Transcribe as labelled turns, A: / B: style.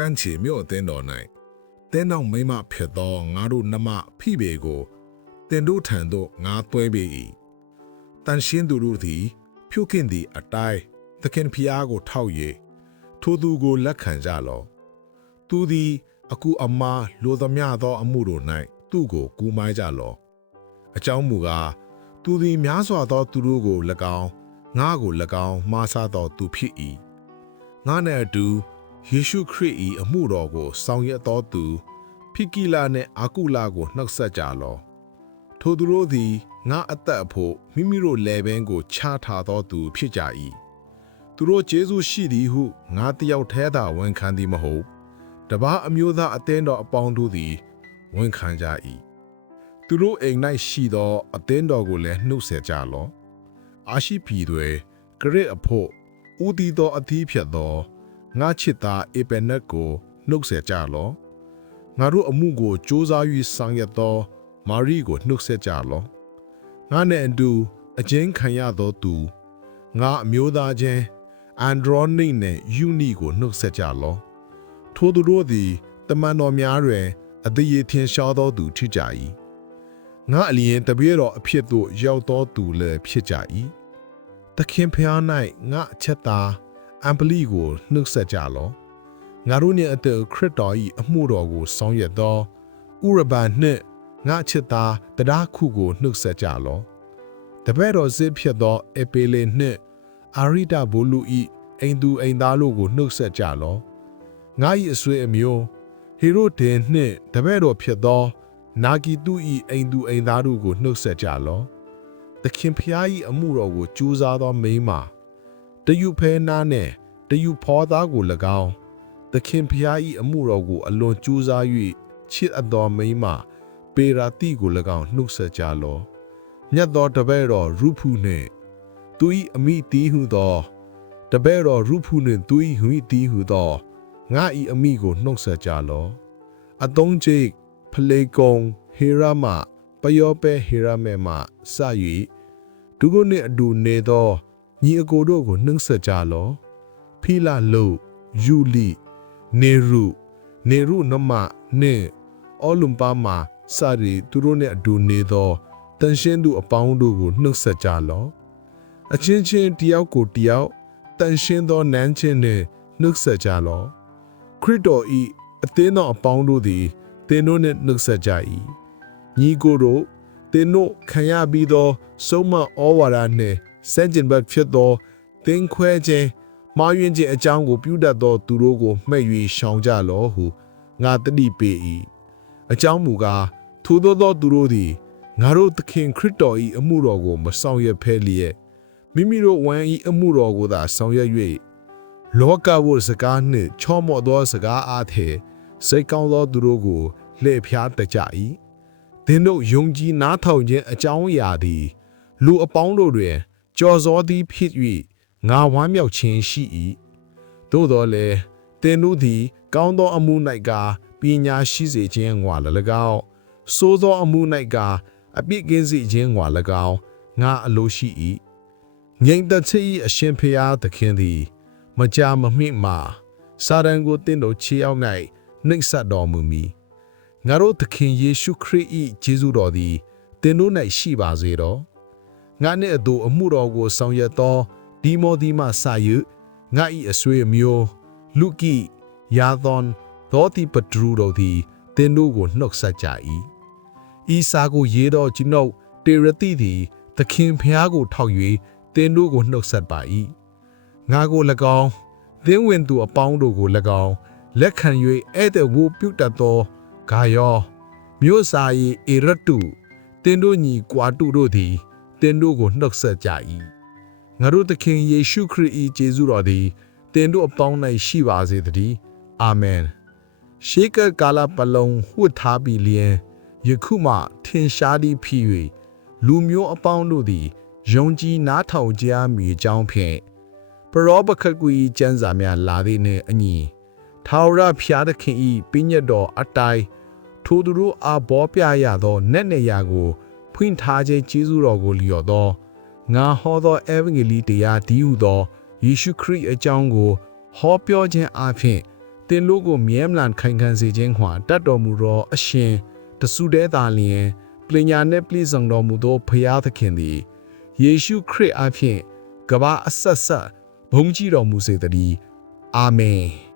A: ကန့်ချီမြို့အသင်းတော်၌တင်းတော်မိမဖြစ်သောငါတို့နှမဖိပေကိုတင်တို့ထံသို့ငါသွဲပေ၏တန်ရှင်းသူတို့သည် ဖြုတ်ခင်သည့်အတိုင်းသခင်ဖျားကိုထောက်၍ထိုသူကိုလက်ခံကြလော့သူသည်အကူအမားလိုသမျှသောအမှုတို့၌သူ့ကိုကူးမိုင်းကြလော့အကြောင်းမူကားသူသည်များစွာသောသူတို့ကို၎င်းငါကို၎င်းမှားဆသောသူဖြစ်၏ငါနှင့်အတူ ယေရှုခရစ်၏အမှုတော်ကို ဆောင်ရွက်သောသူဖိကိလနှင့်အာကုလကိုနှုတ်ဆက်ကြလော့ထိုသူတို့သည်ငါအသက်အဖို့မိမိတို့လယ်ပင်ကိုချထားသောသူဖြစ်ကြ၏သူတို့ကျေးဇူးရှိသည်ဟုငါတယောက်တည်းသာဝန်ခံသည်မဟုတ်တပားအမျိုးသားအသင်းတော်အပေါင်းတို့သည်ဝန်ခံကြ၏သူတို့အိမ်၌ရှိသောအသင်းတော်ကိုလည်းနှုတ်ဆက်ကြလော့အာရှိပြီတွေဂရစ်အဖို့ဦးတည်သောအသီးဖြတ်သော ငါချစ်သားအေပယ်နက်ကိုနှုတ်ဆက်ကြလော့ငါတို့အမှုကိုစ조사၍ဆောင်ရွက်သော မာရိကိုနှုတ်ဆက်ကြလော့ငါနဲ့အတူအချင်းခံရသောသူငါအမျိုးသားချင်းအန်ဒရိုနိနှင့်ယူနီကိုနှုတ်ဆက်ကြလော့ထိုသူတို့သည်တမန်တော်များတွင်အသေးရထင်ရှားသောသူဖြစ်ကြ၏ငါအလျင်တပည့်တော်အဖြစ်သို့ရောက်သောသူလည်းဖြစ်ကြ၏သခင်ဖျား၌ငါအချက်သား အမ်ပလီကိုနှုတ်ဆက်ကြလော့ငါတို့နှင့်အတူခရစ်တော်၏အမှုတော်ကိုဆောင်ရွက်သောဥရဘန်နှင့်ငါချစ်သားတရားခုကိုနှုတ်ဆက်ကြလော့တပည့်တော်စစ်ဖြစ်သောအေပေလေနှင့်အာရိတဘိုလူဤအိမ်သူအိမ်သားတို့ကိုနှုတ်ဆက်ကြလော့ငါ၏အဆွေအမျိုးဟေရိုဒင်နှင့်တပည့်တော်ဖြစ်သောနာဂီတုဤအိမ်သူအိမ်သားတို့ကိုနှုတ်ဆက်ကြလော့သခင်ဖျား၏အမှုတော်ကိုကြိုးစားသောမိန်းမ တယူဖဲနားနှင့်တယူဖောသားကို၎င်းသခင်ဖျား၏အမှုတော်ကို အလွန်ကြိုးစား၍ချစ်အပ်သောမိန်းမပေရာတိကို၎င်းနှုတ်ဆက်ကြလော့မြတ်သောတပည့်တော်ရုဖုနှင့်သူ၏အမိတီးဟုသောတပည့်တော်ရုဖုနှင့်သူ၏ဟူ၏တီးဟုသောငါ၏အမိကိုနှုတ်ဆက်ကြလော့အတုံးချိတ်ဖလေကုံဟေရမပယောပဲဟေရမဲမစ၍ဒုကုနှင့်အတူနေသော ညီအကိုတို့ကိုနှုတ်ဆက်ကြလော့ဖီလာလုယူလီနေရုနေရုနမနှင့်အောလုံပါမာစရီသူတို့နှင့်အတူနေသောတန်ရှင်းသူအပေါင်းတို့ကိုနှုတ်ဆက်ကြလော့အချင်းချင်းတယောက်ကိုတယောက်တန်ရှင်းသောနန်းချင်းနှင့်နှုတ်ဆက်ကြလော့ခရစ်တော်ဤအသင်းတော်အပေါင်းတို့သည်သင်တို့နှင့်နှုတ်ဆက်ကြ၏ညီကိုတို့သင်တို့ခံရပြီးသောဆုံးမဩဝါဒနှင့် စန့်ကျင်ဘက်ဖြစ်သောသင်ခွဲခြင်းမာယွင်းခြင်းအကြောင်းကိုပြုတတ်သောသူတို့ကိုမှဲ့၍ရှောင်ကြလော့ဟုငါတတိပေ၏အကြောင်းမူကားထိုသောသောသူတို့သည်ငါတို့သခင်ခရစ်တော်၏အမှုတော်ကိုမဆောင်ရွက်ဖဲလျက်မိမိတို့ဝန်၏အမှုတော်ကိုသာဆောင်ရွက်၍လောကဝတ်စကားနှင့်ချောမော့သောစကားအားဖြင့်စိတ်ကောင်းသောသူတို့ကိုလှည့်ဖျားတကြ၏သင်တို့ယုံကြည်နားထောင်ခြင်းအကြောင်းအရာသည်လူအပေါင်းတို့တွင် ကြော်စောသည်ဖြစ်၍ငါဝမ်းမြောက်ခြင်းရှိ၏သို့တော်လည်းသင်တို့သည် ကောင်းသောအမှု၌ကပညာရှိစေခြင်းငွာ၎င်းစိုးသောအမှု၌ကအပြစ်ကင်းစေခြင်းငွာ၎င်းငါအလိုရှိ၏ငြိမ်သက်ခြင်း၏အရှင်ဖျားသခင်သည် မကြာမမိမှစာရန်ကိုတင်းတို့ချေအောင်၌နှိပ်စက်တော်မူမည်ငါတို့သခင်ယေရှုခရစ်၏ဂျေဇုတော်သည်သင်တို့၌ရှိပါစေတော့ ငါနှင့်အတူအမှုတော်ကိုဆောင်ရွက်သောဒီမောဒီမှစာယငါ၏အဆွေအမျိုးလူကီယာသွန်သောတိပဒရူတို့သည်သင်တို့ကိုနှုတ်ဆက်ကြ၏ဤစာကိုရေးတော်ကျွန်ုပ်တေရတိသည်သခင်ဖျားကိုထောက်၍သင်တို့ကိုနှုတ်ဆက်ပါ၏ငါကို၎င်းသင်ဝင်သူအပေါင်းတို့ကို၎င်းလက်ခံ၍ဧည့်သည်ဝပြုတတ်သောဂါယောမြို့စာ၏အေရတုတင်တို့ညီကွာတုတို့သည် တင်တို့ကိုနှုတ်ဆက်ကြ၏ငါတို့သခင်ယေရှုခရစ်၏ကျေးဇူးတော်သည်တင်တို့အပေါင်း၌ရှိပါစေတည်းအာမင်ရှေးကကာလပလုံဝှတ်ထားပြီးလျင်ယခုမှထင်ရှားသည်ဖြစ်၍လူမျိုးအပေါင်းတို့သည်ယုံကြည်နားထောင်ကြမိကြောင်းဖြင့်ပရောပခတ်ကူ၏ကျမ်းစာများလာသည်နှင့်အညီထာဝရဖျားသခင်၏ပြည့်ညတ်တော်အတိုင်းထိုသူတို့အားဘောပြရသောနက်နေရာကို ဖွင့်ထားခြင်းကျေးဇူးတော်ကိုလျော်သောငါဟောသောအဗင်ဂေလိတရားဒီဟုသောယေရှုခရစ်အကြောင်းကို ဟောပြောခြင်းအပြင်
B: တင်တို့ကိုမြဲမလန်ခိုင်ခံစေခြင်းဟွာတတ်တော်မူသောအရှင်တဆူတဲသာလျင်ပညာနှင့်ပြည့်စုံတော်မူသောဖရာသခင်သည်ယေရှုခရစ်အားဖြင့်ကမ္ဘာအဆက်ဆက်ဘုန်းကြီးတော်မူစေတည်းအာမင်